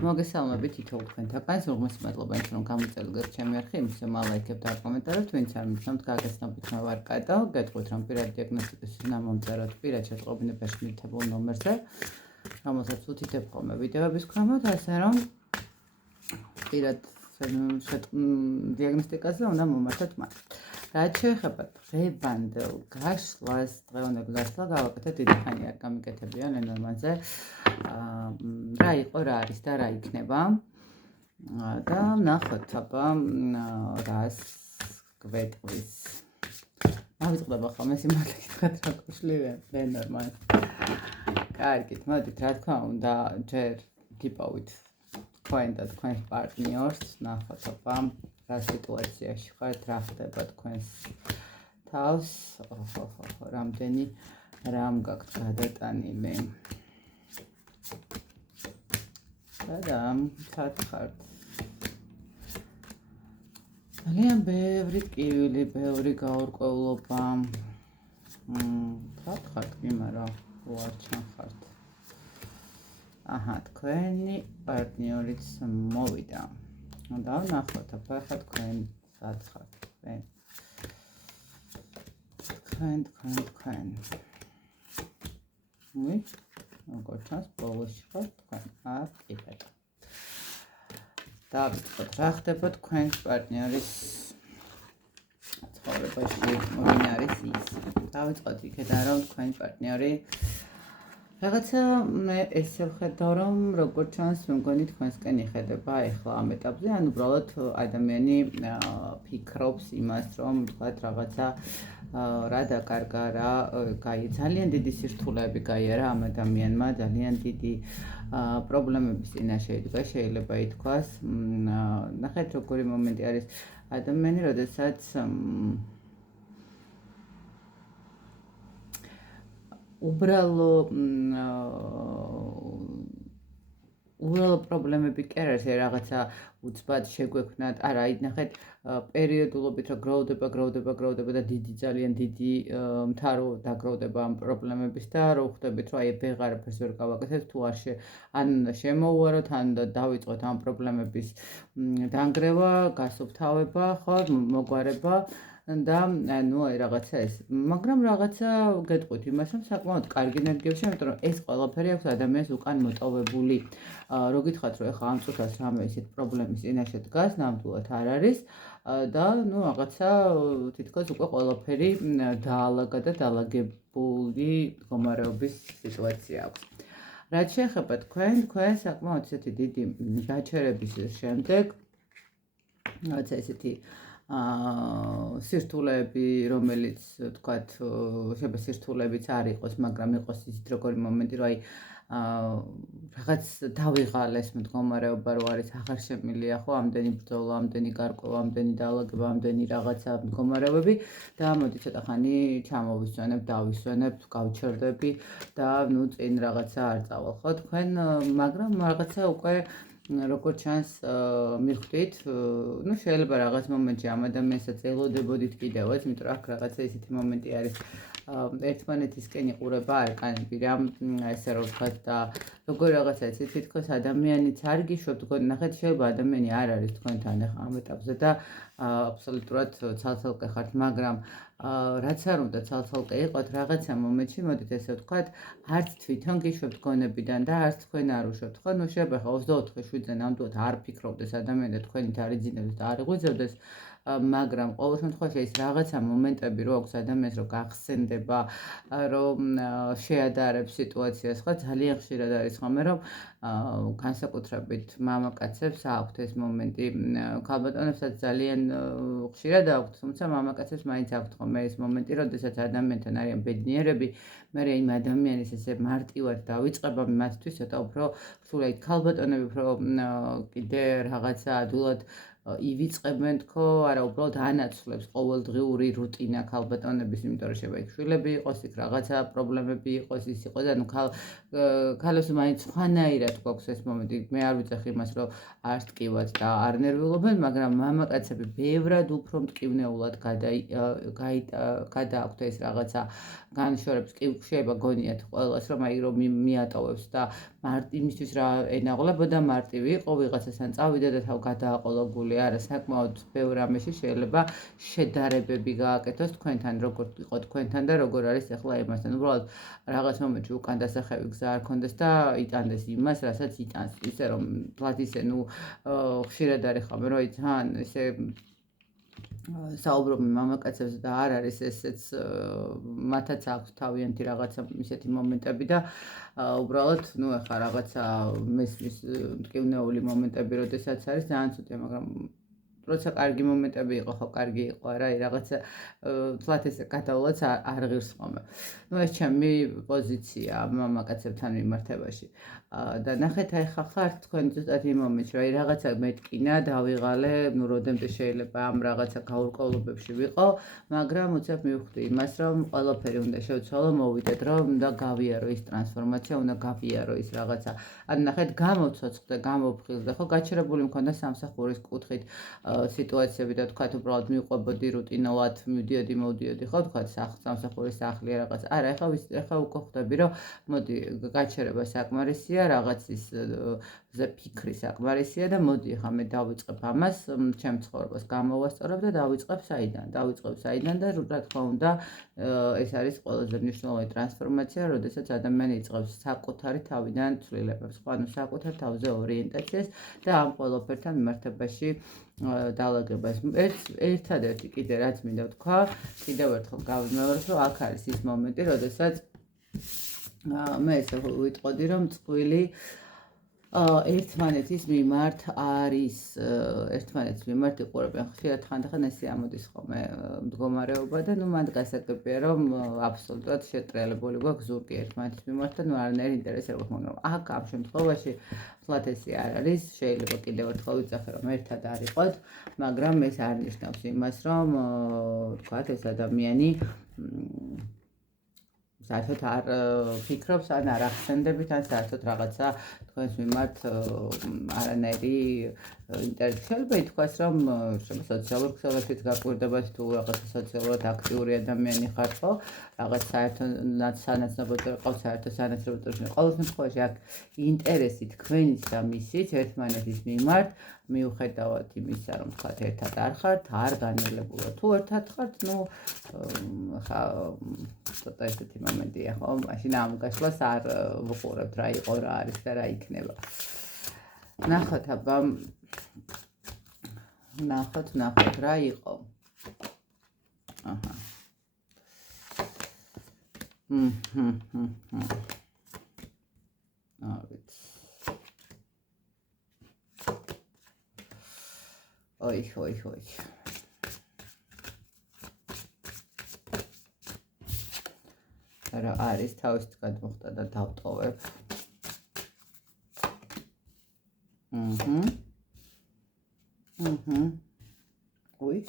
მოგესალმებით თითოეულ თქვენთაგან, ზოგადად მადლობა იმის რომ გამოწერეთ ჩემი არხი, იმის რომ ლაიქებთ და კომენტარებთ, ვინც არ მიცნობთ გაგაცნობით მე ვარ კატა, გეტყვით რომ პირადი დიაგნოსტიკის ნამომწეროთ პირად შეტყობინებაში მითებულ ნომერზე, რომელსაც უთითებ ხოლმე ვიდეოების ქვემოთ, ასე რომ პირად დიაგნოსტიკაზე უნდა მომართოთ მათ. რაც შეეხება დღევანდელ გაშლას, დღევანდელ გაშლა გავაკეთეთ დიდი ხანი არ გამიკეთებია ლენორმანზე. რა იყო, რა არის და რა იქნება და ნახოთ აბა რას გვეტყვის. ავიწყდება ხოლმე სიმართლე გითხრათ რა გუშლი ლენორმანს. კარგით, მოდით რა თქმა უნდა ჯერ გიპოვით თქვენ და თქვენს პარტნიორს, ნახოთ აბა რა სიტუაციაში ხართ, რა ხდება თქვენს თავს, რამდენი რამ გაქვთ გადატანილი. და სად ხართ? ძალიან ბევრი ტკივილი, ბევრი გაურკვევლობა. სად ხართ, იმარა, უარ ჩანხართ. აჰა, თქვენი პარტნიორიც მოვიდა. და ვნახოთ, აბა ხა თქვენ სად ხართ? თქვენ. როგორ ჩანს, ბოლოში ხართ თქვენ. კიდეთ. დავიწყოთ, რა ხდება თქვენს პარტნიორის ცხოვრებაში, ვინ არის ის? დავიწყოთ იქედან, რომ თქვენი პარტნიორი რაღაცა მე ესე ვხედავ, რომ როგორ ჩანს, მე მგონი თქვენსკენ იხედება ეხლა ამ ეტაპზე, ან უბრალოდ ადამიანი ფიქრობს იმას, რომ თქვათ რაღაცა რა დაკარგა, რა ძალიან დიდი სირთულეები გაიარა ამ ადამიანმა, ძალიან დიდი პრობლემების წინაშე იდგა, შეიძლება ითქვას. ნახეთ როგორი მომენტი არის ადამიანი, როდესაც უბრალო პრობლემები კი არ არის, რაღაცა უცბად შეგვექმნათ, არა, ნახეთ პერიოდულობით რა გროვდება და ძალიან დიდი მთავრო დაგროვდება ამ პრობლემების და რო ხვდებით, რომ აი ვეღარაფერს ვერ გავაკეთებ, თუ ან შემოუაროთ, ან დავიწყოთ ამ პრობლემების დანგრევა, გასუფთავება, ხო, მოგვარება. და ნუ აი რაღაცა ეს, მაგრამ რაღაცა გეტყვით იმას, რომ საკმაოდ კარგი ენერგიებში, იმიტომ რომ ეს ყველაფერი აქვს ადამიანს უკან მოტოვებული. რო გითხრათ, რომ ეხლა ამ წუთას რამე ისეთ პრობლემის წინაშე დგას, ნამდვილად არ არის და ნუ რაღაცა თითქოს უკვე ყველაფერი დაალაგა და დაალაგებული მდგომარეობის სიტუაცია აქვს. რაც შეეხება თქვენ საკმაოდ ისეთი დიდი გაჩერების შემდეგ, რაღაცა ისეთი სირთულეები, რომელიც თქვათ, შეიძლება სირთულეებიც არ იყოს, მაგრამ იყოს ისეთ როგორი მომენტი, რომ აი რაღაც დავიღალეს მდგომარეობა რო არის აღარ შემილია, ხო, ამდენი ბრძოლა, ამდენი გარკვევა, ამდენი დაალაგება, ამდენი რაღაცა მდგომარეობები და მოდი ცოტა ხანი ჩამოვისვენებ, დავისვენებ, გავჩერდები და ნუ წინ რაღაცა არ წავალ, ხო, თქვენ, მაგრამ რაღაცა უკვე როგორ ჩანს მიხვდით, ნუ შეიძლება რაღაც მომენტში ამ ადამიანსაც ელოდებოდით კიდევაც, იმიტომ რომ აქ რაღაცა ისეთი მომენტი არის, ერთმანეთისკენ იყურება არკანები, რამ ესე რომ ვთქვათ და როგორ რაღაცა იცით, თითქოს ადამიანიც არ გიშვებთ, ნახეთ, შეიძლება ადამიანი არ არის თქვენთან ახლა ამ ეტაპზე და აბსოლუტურად ცალ-ცალკე ხართ, მაგრამ რაც არ უნდა ცალ-ცალკე იყოთ, რაღაცა მომენტში, მოდით ესე ვთქვათ, არც თვითონ გიშვებთ გონებიდან და არც თქვენ არ უშვებთ, ხო, ნუ შეიძლება ხა 24/7-ზე ნამდვილად არ ფიქრობდეს ადამიანი და თქვენით არ იძინებდეს და არ იღვიძებდეს, მაგრამ ყოველ შემთხვევაში ეს რაღაცა მომენტები რო აქვს ადამიანს, რომ გახსენდება, რომ შეადარებს სიტუაციას, ხო, ძალიან ხშირად არის ხოლმე, რომ განსაკუთრებით მამაკაცებს აქვთ ეს მომენტი, ქალბატონებსაც ძალიან ხშირად აქვთ, თუმცა მამაკაცებს მაინც აქვთ ხოლმე ეს მომენტი, როდესაც ადამიანთან არიან ბედნიერები, მე იმ ადამიანის ესე მარტივად დავიწყება მათთვის ცოტა უფრო რთული, ქალბატონები უფრო კიდე რაღაცა ადვილად ივიწყებენ თქო, არა უბრალოდ ანაცვლებს ყოველდღიური რუტინა ქალბატონების, იმიტომ რომ შეიძლება იქ შვილები იყოს, იქ რაღაცა პრობლემები იყოს, ის იყოს, ანუ ქალებს მაინც სხვანაირად გვაქვს ეს მომენტი, მე არ ვიცახ იმას, რომ არ ტკივათ და არ ნერვიულობენ, მაგრამ მამაკაცები ბევრად უფრო მტკივნეულად გადააქვთ ეს რაღაცა განშორებს, კი შეიძლება გონიათ ყველას, რომ აი რომ მიატოვებს და იმისთვის რა ენაღლებოდა მარტივი იყო ვიღაცასთან წავიდა და თავ გადააყოლა გული არა საკმაოდ ბევრ რამეში შეიძლება შედარებები გააკეთოს თქვენთან როგორ იყო თქვენთან და როგორ არის ახლა იმასთან უბრალოდ რაღაც მომენტში უკან დასახევი გზა არ ქონდეს და იტანდეს იმას რასაც იტანს ისე რომ თლათ ისე ხშირად არის ხომ რომ თან ესე საუბრობ მამაკაცებს და არ არის ესეც მათაც აქვს თავიანთი რაღაცა ისეთი მომენტები და უბრალოდ ეხლა რაღაცა მესმის მტკივნეული მომენტები როდესაც არის ძალიან ცუდია მაგრამ როცა კარგი მომენტები იყო ხო კარგი იყო არა რაღაცა თლათ ესე გადავლაც არ ღირს ხოლმე ეს ჩემი პოზიცია მამაკაცებთან მიმართებაში და ნახეთ აი ხარ თქვენ ზუსტად იმ მომენტში რომ რაღაცა მეტკინა დავიღალე როდემდე შეიძლება ამ რაღაცა გაურკვევლობებში ვიყო მაგრამ უცებ მივხვდი იმას რომ ყველაფერი უნდა შევცვალო მოვიდეთ რომ უნდა გავიარო ის ტრანსფორმაცია უნდა გავიარო ის რაღაცა ან ნახეთ გამოცოცხლდე გამოფხიზლდე ხო გაჩერებული მქონდა სამსახურის კუთხით სიტუაციები და თქვათ უბრალოდ მივყვებოდი რუტინულად მივდიოდი მოვდიოდი ხო თქვათ სამსახურის სახლი რაღაც არა ეხლა უკვე ხვდები რომ მოდი გაჩერება საკმარისია რაღაც ის ფიქრი საკმარისია და მოდი ხა მე დავიწყებ ამას ჩემ ცხოვრებას გამოვასწორებ და დავიწყებ საიდან და რა თქმა უნდა ეს არის ყველაზე მნიშვნელოვანი ტრანსფორმაცია როდესაც ადამიანი იწყებს საკუთარი თავიდან ცვლილებებს ხო ანუ საკუთარ თავზე ორიენტაციას და ამ ყველაფერთან მიმართებაში დაალაგებას ერთადერთი კიდე რაც მინდა ვთქვა კიდევ ერთხელ გავიმეორებ რომ აქ არის ის მომენტი როდესაც მე ესე ვიტყოდი რომ წყვილი ერთმანეთის მიმართ არის ერთმანეთის მიმართ იყურებენ ხშირად ხანდახან ესე ამოდის ხოლმე მდგომარეობა და მან გასაგებია რომ აბსოლუტურად შეტრიალებული გვაქვს ზურგი ერთმანეთის მიმართ და არანაირი ინტერესი არ გვაქვს მაგრამ აქ ამ შემთხვევაში თლათ ესე არ არის შეიძლება კიდევ ერთხელ ვიძახე რომ ერთად არ იყოთ მაგრამ ეს არ ნიშნავს იმას რომ თქვათ ეს ადამიანი საერთოდ არ ფიქრობს ან არ ახსენდებით ან საერთოდ რაღაცა თქვენს მიმართ არანაირი ინტერესი შეიძლება ითქვას რომ სოციალურ ქსელებშიც გაკვირდებათ თუ რაღაცა სოციალურად აქტიური ადამიანი ხართ ხო რაღაც საერთოდ სანაცნობოთი ყავს საერთოდ სანაცნობოთი ყოველ შემთხვევაში აქ ინტერესი თქვენიც და მისიც ერთმანეთის მიმართ მიუხედავად იმისა რომ თქვათ ერთად არ ხართ არ განმელებულა თუ ერთად ხართ ხა ცოტა ესეთი მომენტია ხო მაშინ ამ გასვლას არ ვუყურებთ რა იყო რა არის და რა იქნება ნახოთ აბა ნახოთ რა იყო აჰა ავით ოი რა არის თავისით გადმოხდა და დავტოვებ ოი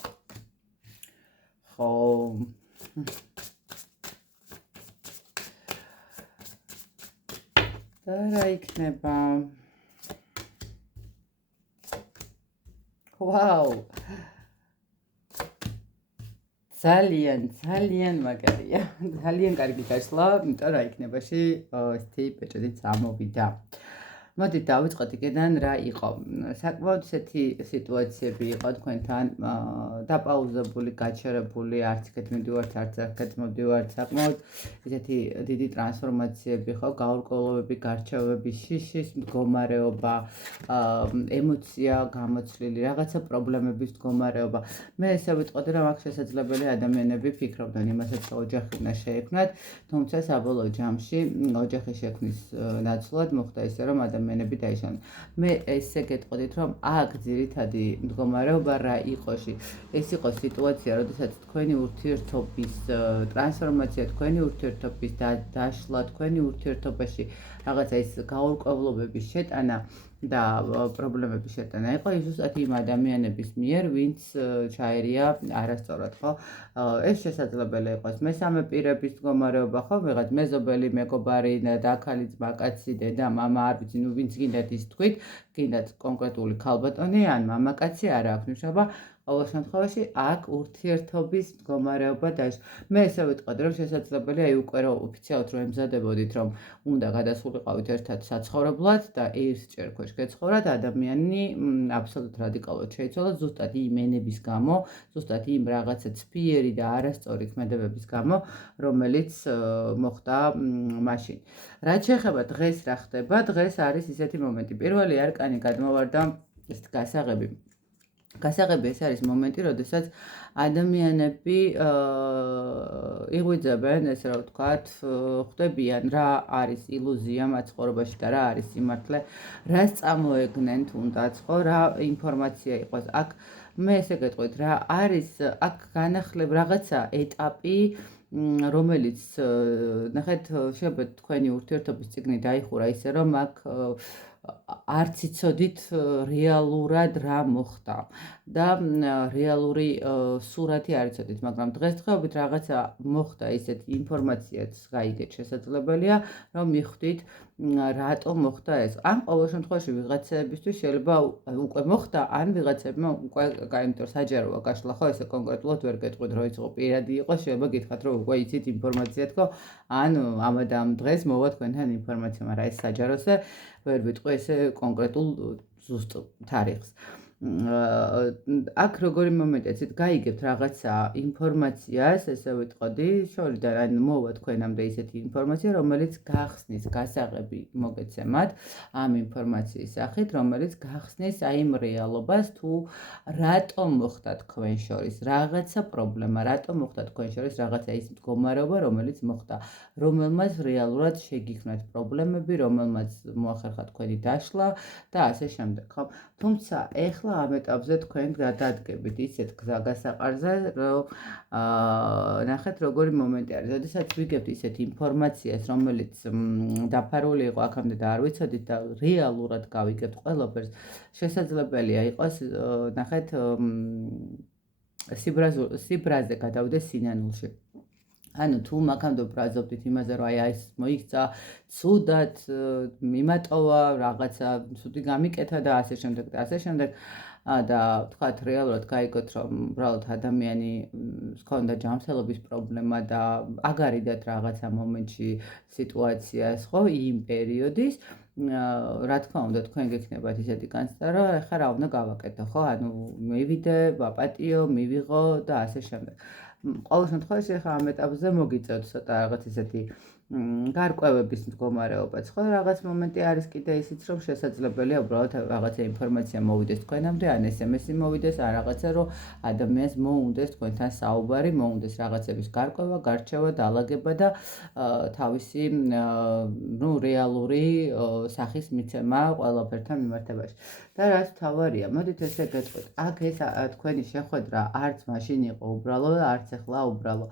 ხო და რა იქნება ვაუ ძალიან მაგარია ძალიან კარგი გასვლა იმიტომ რა იქნებაში ესეთი პეჭედით ამოვიდა მოდით დავიწყოთ იქიდან რა იყო საკმაოდ ესეთი სიტუაციები იყო თქვენთან დაპაუზებული გაჩერებული არც იქეთ მივდივართ არც აქეთ მოვდივართ საკმაოდ ესეთი დიდი ტრანსფორმაციები ხო გაურკვევლობები გარჩევები შიშის მდგომარეობა ემოცია გამოცვლილი რაღაცა პრობლემების მდგომარეობა მე ესე ვიტყოდი რომ აქ შესაძლებელი ადამიანები ფიქრობდნენ იმასაც რომ ოჯახი უნდა შეექმნათ თუმცა საბოლოო ჯამში ოჯახის შექმნის ნაცვლად მოხდა ისე რომ ადამიანები დაიშალა. მე ესე გეტყოდით რომ აქ ძირითადი მდგომარეობა რა იყოში. ეს იყო სიტუაცია, როდესაც თქვენი ურთიერთობის ტრანსფორმაცია, თქვენი ურთიერთობის დაშლა, თქვენი ურთიერთობაში რაღაცა ის გაურკვევლობების შეტანა და პრობლემების შეტანა იყო ზუსტად იმ ადამიანების მიერ, ვინც ჩაერია არასწორად, ხო? ეს შესაძლებელი იყოს მესამე პირების მდგომარეობა, ხო? ვიღაც მეზობელი, მეგობარი, დაქალი, ძმა, კაცი, დედა, მამა, არ ვიცი, ვინც გინდათ ის თქვით, გინდათ კონკრეტული ქალბატონი ან მამაკაცი, არ აქვს მნიშვნელობა. ყოველ შემთხვევაში აქ ურთიერთობის მდგომარეობა დაიშვა. მე ესე ვიტყოდი, რომ შესაძლებელია უკვე რომ ოფიციალურად რომ ემზადებოდით, რომ უნდა გადასულიყავით ერთად საცხოვრებლად და ერთჯერ ქვეშ გეცხოვრათ, ადამიანი აბსოლუტურად რადიკალურად შეიცვალა ზუსტად იმ ენების გამო, ზუსტად იმ რაღაცა ცფიერი და არასწორი ქმედებების გამო, რომელიც მოხდა მაშინ. რაც შეეხება დღეს რა ხდება, დღეს არის ისეთი მომენტი. პირველი არკანი გადმოვარდა ეს გასაღები ეს არის მომენტი, როდესაც ადამიანები იღვიძებენ, ესე რომ ვთქვათ, ხვდებიან რა არის ილუზია მათ ცხოვრებაში და რა არის სიმართლე, რას წამოეგნენ თუნდაც, ხო, რა ინფორმაცია იყოს. აქ მე ესე გეტყვით, რა არის აქ განახლებ რაღაცა ეტაპი, რომელიც ნახეთ, შეიძლება თქვენი ურთიერთობის წიგნი დაიხურა ისე, რომ აქ არც იცოდით რეალურად რა მოხდა და რეალური სურათი არ იცოდით, მაგრამ დღესდღეობით რაღაცა მოხდა ისეთი ინფორმაციაც გაიგეთ შესაძლებელია, რომ მიხვდით რატომ მოხდა ეს. ან ყოველ შემთხვევაში ვიღაცებისთვის შეიძლება უკვე მოხდა, ან ვიღაცებმა უკვე იმიტომ საჯაროა გაშლა, ხო, ესე კონკრეტულად ვერ გეტყვით, რომ იცი პირადი იყო, შეიძლება გითხრათ, რომ უკვე იცით ინფორმაცია თქო, ან ამადამ დღეს მოვა თქვენთან ინფორმაცია, მაგრამ ეს საჯაროზე ვერ ვიტყვი ესე კონკრეტულ ზუსტ თარიღს. აქ როგორი მომენტია, ცით გაიგებთ რაღაცა ინფორმაციას, ესე ვიტყოდი, შორიდან ან მოვა თქვენამდე ისეთი ინფორმაცია, რომელიც გახსნის გასაღები მოგეცემათ ამ ინფორმაციის სახით, რომელიც გახსნის აი იმ რეალობას, თუ რატომ მოხდა თქვენ შორის რაღაცა პრობლემა, რატომ მოხდა თქვენ შორის რაღაცა ის მდგომარეობა, რომელიც მოხდა, რომელმაც რეალურად შეგიქმნათ პრობლემები, რომელმაც მოახერხა თქვენი დაშლა და ასე შემდეგ, ხო? თუმცა ეხლა ამ ეტაპზე თქვენ გადადგებით ისეთ გასაყარზე, რომ ნახეთ როგორი მომენტი არის. როდესაც ვიგებთ ისეთ ინფორმაციას, რომელიც დაფარული იყო აქამდე და არ ვიცოდით და რეალურად გავიგებთ ყველაფერს, შესაძლებელია იყოს, ნახეთ, სიბრაზე გადავდეს სინანულში. ანუ თუ მაქამდე ვბრაზობდით იმაზე, რომ აი ეს მოიქცა, ცუდად მიმატოვა, რაღაცა ცუდი გამიკეთა და ასე შემდეგ და ასე შემდეგ. და ვთქვათ, რეალურად გაიგოთ, რომ უბრალოდ ადამიანი ჰქონდა ჯანმრთელობის პრობლემა და აგარიდათ რაღაცა მომენტში სიტუაციას, ხო, იმ პერიოდის, რა თქმა უნდა, თქვენ გექნებათ ისეთი განცდა, რომ ეხლა რა უნდა გავაკეთო, ხო? ანუ მივიდე, ვაპატიო, მივიღო და ასე შემდეგ. ყოველ შემთხვევაში ახლა ამ ეტაპზე მოგიწევთ ცოტა რაღაც ისეთი გარკვევების მდგომარეობაც, ხო, რაღაც მომენტი არის კიდე ისიც, რომ შესაძლებელია უბრალოდ რაღაცა ინფორმაცია მოვიდეს თქვენამდე, ან SMS-ი მოვიდეს, ან რაღაცა, რომ ადამიანს მოუნდეს თქვენთან საუბარი, მოუნდეს რაღაცების გარკვევა, გარჩევა, დაალაგება და თავისი რეალური სახის მიცემა ყველაფერთან მიმართებაში. და რაც თავარია, მოდით ესე გეტყვით, აქ ეს თქვენი შეხვედრა არც მაშინ იყო უბრალო და არც ახლა უბრალო.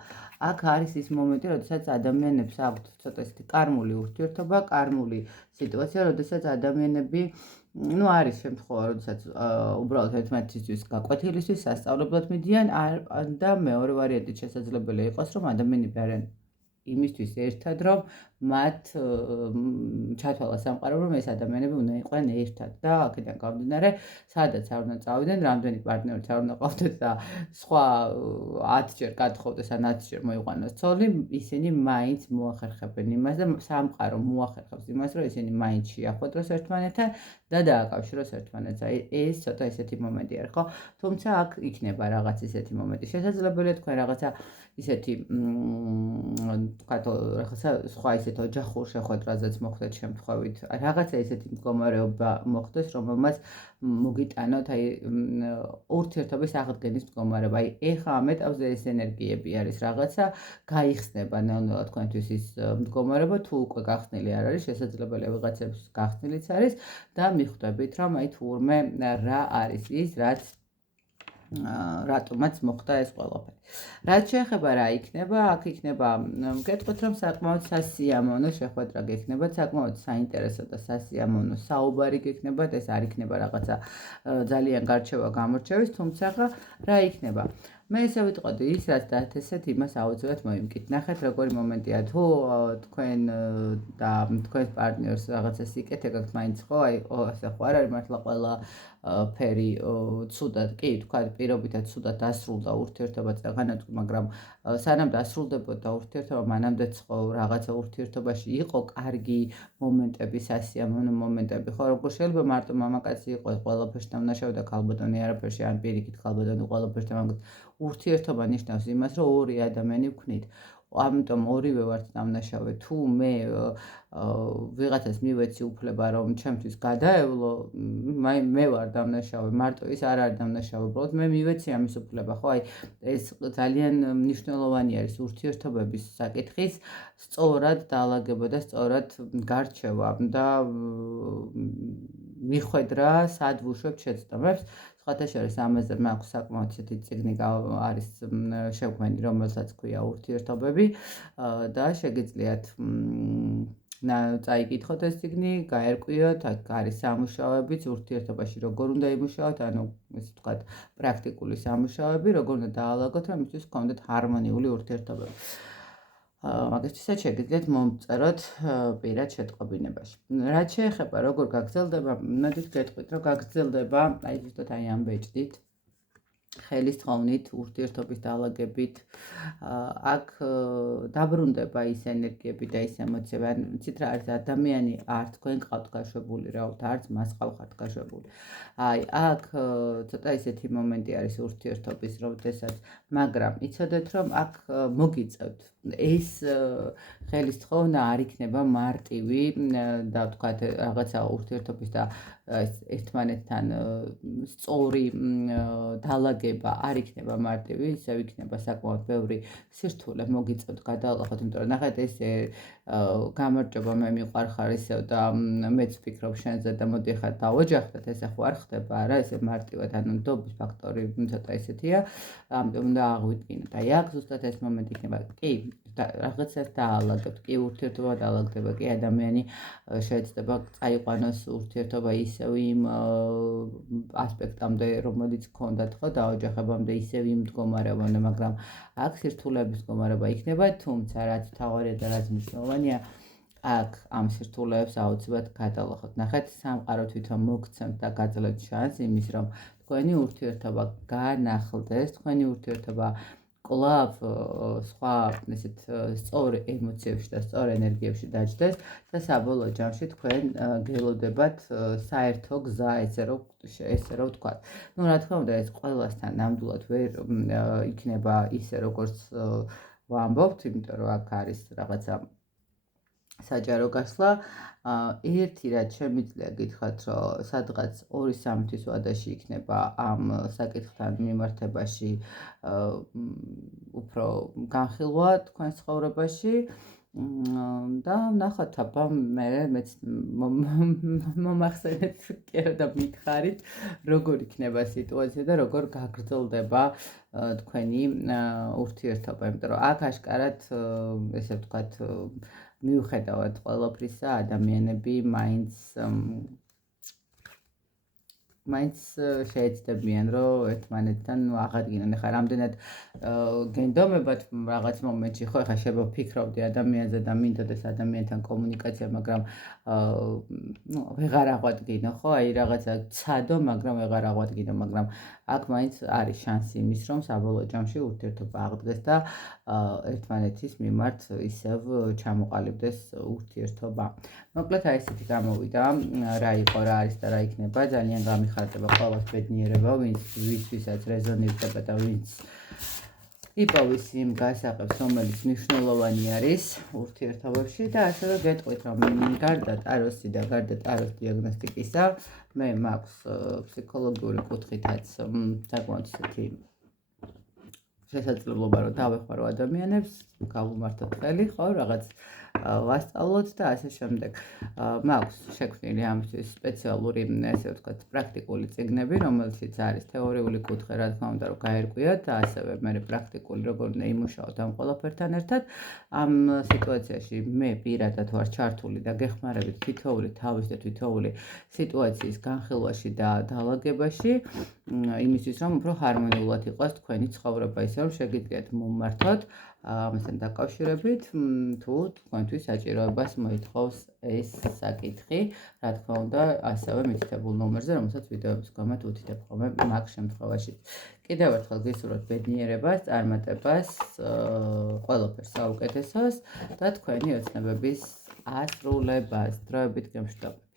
აქ არის ის მომენტი, როდესაც ადამიანებს აქვთ ცოტა ისეთი კარმული ურთიერთობა, კარმული სიტუაცია, როდესაც ადამიანები არის შემთხვევა, როდესაც უბრალოდ ერთმანეთისთვის გაკვეთილისთვის, სასწავლებლად მიდიან და მეორე ვარიანტი შესაძლებელია იყოს, რომ ადამიანები არიან იმისთვის ერთად, რომ მათ ჩათვალა სამყარო, რომ ეს ადამიანები უნდა იყვნენ ერთად და აქედან გამომდინარე, სადაც არ უნდა წავიდნენ, რამდენი პარტნიორიც არ უნდა ყავდეს და სხვა 10-ჯერ გათხოვდეს ან 10-ჯერ მოიყვანოს ცოლი, ისინი მაინც მოახერხებენ იმას და სამყარო მოახერხებს იმას, რომ ისინი მაინც შეახვედროს ერთმანეთთან და დააკავშიროს ერთმანეთს. აი ეს ცოტა ისეთი მომენტი არის, ხო? თუმცა აქ იქნება რაღაც ისეთი მომენტი. შესაძლებელია თქვენ რაღაცა ისეთი თქვათ, რაღაცა სხვა ისეთ ოჯახურ შეხვედრაზეც მოხდეთ შემთხვევით. რაღაცა ისეთი მდგომარეობა მოხდეს, რომელმაც მოგიტანოთ აი ურთიერთობის აღდგენის მდგომარეობა. აი ეხლა ამ ეტაპზე ეს ენერგიები არის რაღაცა, გაიხსნება ნელ-ნელა თქვენთვის ის მდგომარეობა, თუ უკვე გახსნილი არ არის, შესაძლებელია ვიღაცებს გახსნილიც არის და მიხვდებით, რომ აი თურმე რა არის ის, რატომაც მოხდა ეს ყველაფერი. რაც შეეხება რა იქნება, აქ იქნება, გეტყვით, რომ საკმაოდ სასიამოვნო შეხვედრა გექნებათ, საკმაოდ საინტერესო და სასიამოვნო საუბარი გექნებათ, ეს არ იქნება რაღაცა ძალიან გარჩევა გამორჩევის, თუმცა რა იქნება. მე ესე ვიტყოდი ის რაც დათესეთ იმას აუცილებლად მოიმკით. ნახეთ როგორი მომენტია თუ თქვენ და თქვენს პარტნიორს რაღაცას იკეთე გაქვთ მაინც ხო აი ასე ხო არ არის მართლა ყველა ფერი ცუდად კი თქვა პირობითად ცუდად დასრულდა ურთიერთობა წაღანათქვი მაგრამ სანამ დასრულდებოდა ურთიერთობა მანამდეც ხო რაღაცა ურთიერთობაში იყო კარგი მომენტები სასიამოვნო მომენტები ხო როგორ შეიძლება მარტო მამაკაცი იყოს ყველაფერში დამნაშავე და ქალბატონი არაფერში ან პირიქით ქალბატონი ყველაფერში დამნაშავე ურთიერთობა ნიშნავს იმას, რომ ორი ადამიანი ვქნით. ამიტომ ორივე ვართ დამნაშავე. თუ მე ვიღაცას მივეცი უფლება, რომ ჩემთვის გადაევლო, მე ვარ დამნაშავე, მარტო ის არ არის დამნაშავე, უბრალოდ მე მივეცი ამის უფლება, ხო? აი ეს ძალიან მნიშვნელოვანი არის ურთიერთობების საკითხის სწორად დაალაგება და სწორად გარჩევა და მიხვედრა, სად ვუშვებთ შეცდომებს. სხვათა შორის ამაზე მაქვს საკმაოდ ისეთი წიგნი არის შეგვენი, რომელსაც ქვია ურთიერთობები და შეგიძლიათ წაიკითხოთ ეს წიგნი, გაერკვიოთ, აქ არის სამუშაოებიც ურთიერთობაში როგორ უნდა იმუშაოთ, ანუ ესე ვთქვათ, პრაქტიკული სამუშაოები, როგორ უნდა დაალაგოთ, რომ იმისთვის გქონდეთ ჰარმონიული ურთიერთობები. მაგისთვისაც შეგიძლიათ მომწეროთ პირად შეტყობინებაში. რაც შეეხება როგორ გაგრძელდება, მოდით გეტყვით, რომ გაგრძელდება, აი ზუსტად აი ამ ბეჭდით, ხელის თხოვნით, ურთიერთობის დაალაგებით, აქ დაბრუნდება ის ენერგიები და ის ემოციები, ან იცით რა არის ადამიანი არ თქვენ ყავთ გაშვებული, რაოთ არც მას ყავხართ გაშვებული. აი აქ ცოტა ისეთი მომენტი არის ურთიერთობის, როდესაც მაგრამ იცოდეთ რომ აქ მოგიწევთ ეს ხელის თხოვნა არ იქნება მარტივი და ვთქვათ რაღაცა ურთიერთობის და ერთმანეთთან სწორი დაალაგება არ იქნება მარტივი, ისევ იქნება საკმაოდ ბევრი სირთულე მოგიწევთ გადაალახოთ, იმიტომ რომ ნახეთ ეს გამარჯობა მე მიყვარხარ ისევ და მეც ვფიქრობ შენზე და მოდი ახლა დავოჯახდეთ, ესე ხო არ ხდება არა, ესე მარტივად ანუ ნდობის ფაქტორი ცოტა ისეთია, ამიტომ უნდა აღვიდგინოთ. აი აქ ზუსტად ეს მომენტი იქნება. კი, რაღაცას დაალაგებთ, კი ურთიერთობა დაალაგდება, კი ადამიანი შეიძლება წაიყვანოს ურთიერთობა ისევ იმ ასპექტამდე, რომელიც ჰქონდათ ხო დაოჯახებამდე ისევ იმ მდგომარეობამდე, მაგრამ აქ სირთულეების მდგომარეობა იქნება, თუმცა რაც მთავარია და რაც მნიშვნელოვანია, აქ ამ სირთულეებს აუცილებლად გადალახოთ. ნახეთ, სამყარო თვითონ მოგცემთ და გაძლევთ შანსს იმის, რომ თქვენი ურთიერთობა განახლდეს, თქვენი ურთიერთობა კვლავ სხვა ესეთ სწორ ემოციებში და სწორ ენერგიებში დაჯდეს და საბოლოო ჯამში თქვენ გელოდებათ საერთო გზა, ესე რომ ვთქვათ. ნუ რა თქმა უნდა, ეს ყველასთან ნამდვილად ვერ იქნება ისე, როგორც ვამბობთ, იმიტომ რომ აქ არის რაღაცა საჯარო გასვლა. ერთი რაც შემიძლია გითხრათ, რომ სადღაც 2-3 თვის ვადაში იქნება ამ საკითხთან მიმართებაში უფრო განხილვა თქვენ ცხოვრებაში და ვნახოთ აბა მეც მომახსენეთ და მითხარით როგორ იქნება სიტუაცია და როგორ გაგრძელდება თქვენი ურთიერთობა, იმიტომ რომ აქ ашკარად ესე ვთქვათ მიუხედავად ყველაფრისა ადამიანები მაინც შეეცდებიან რომ ერთმანეთთან აღადგინონ. ეხლა რამდენად გენდომებათ რაღაც მომენტში ხო ეხლა შეიძლება ვფიქრობდი ადამიანზე და მინდოდეს ადამიანთან კომუნიკაცია, მაგრამ ვეღარ აღვადგინო ხო აი რაღაცა ცადო, მაგრამ ვეღარ აღვადგინო, მაგრამ აქ მაინც არის შანსი იმის, რომ საბოლოო ჯამში ურთიერთობა აღდგეს და ერთმანეთის მიმართ ისევ ჩამოყალიბდეს ურთიერთობა. მოკლედ აი ესეთი გამოვიდა, რა იყო, რა არის და რა იქნება, ძალიან გამიხარდება ყველას ბედნიერება, ვისაც რეზონირდება და ვინც იპოვის იმ გასაღებს, რომელიც მნიშვნელოვანი არის ურთიერთობებში და ასევე გეტყვით, რომ გარდა ტაროსი და გარდა ტაროს დიაგნოსტიკისა, მე მაქვს ფსიქოლოგიური კუთხითაც საკმაოდ ისეთი შესაძლებლობა, რომ დავეხმარო ადამიანებს, გავუმართოთ ხელი, ხო, რაღაც ვასწავლოთ და ასე შემდეგ. მაქვს შექმნილი ამისთვის სპეციალური, ესე ვთქვათ, პრაქტიკული წიგნები, რომელშიც არის თეორიული კუთხე, რა თქმა უნდა, რომ გაერკვიათ და ასევე მე პრაქტიკული როგორ უნდა იმუშაოთ ამ ყველაფერთან ერთად. ამ სიტუაციაში მე პირადად ვარ ჩართული და გეხმარებით თითოეული თავის და თითოეული სიტუაციის განხილვაში და დაალაგებაში, იმისთვის რომ უფრო ჰარმონიულად იყოს თქვენი ცხოვრება, ისე რომ შეგიძლიათ მომმართოთ ამასთან დაკავშირებით, თუ თქვენთვის საჭიროებას მოითხოვს ეს საკითხი, რა თქმა უნდა, ასევე მითითებულ ნომერზე, რომელსაც ვიდეოების გამოთ უთითებ ხოლმე მაგ შემთხვევაში. კიდევ ერთხელ გისურვებთ ბედნიერებას, წარმატებას, ყველაფერს საუკეთესოს და თქვენი ოცნებების ასრულებას. დროებით გემშვიდობებით.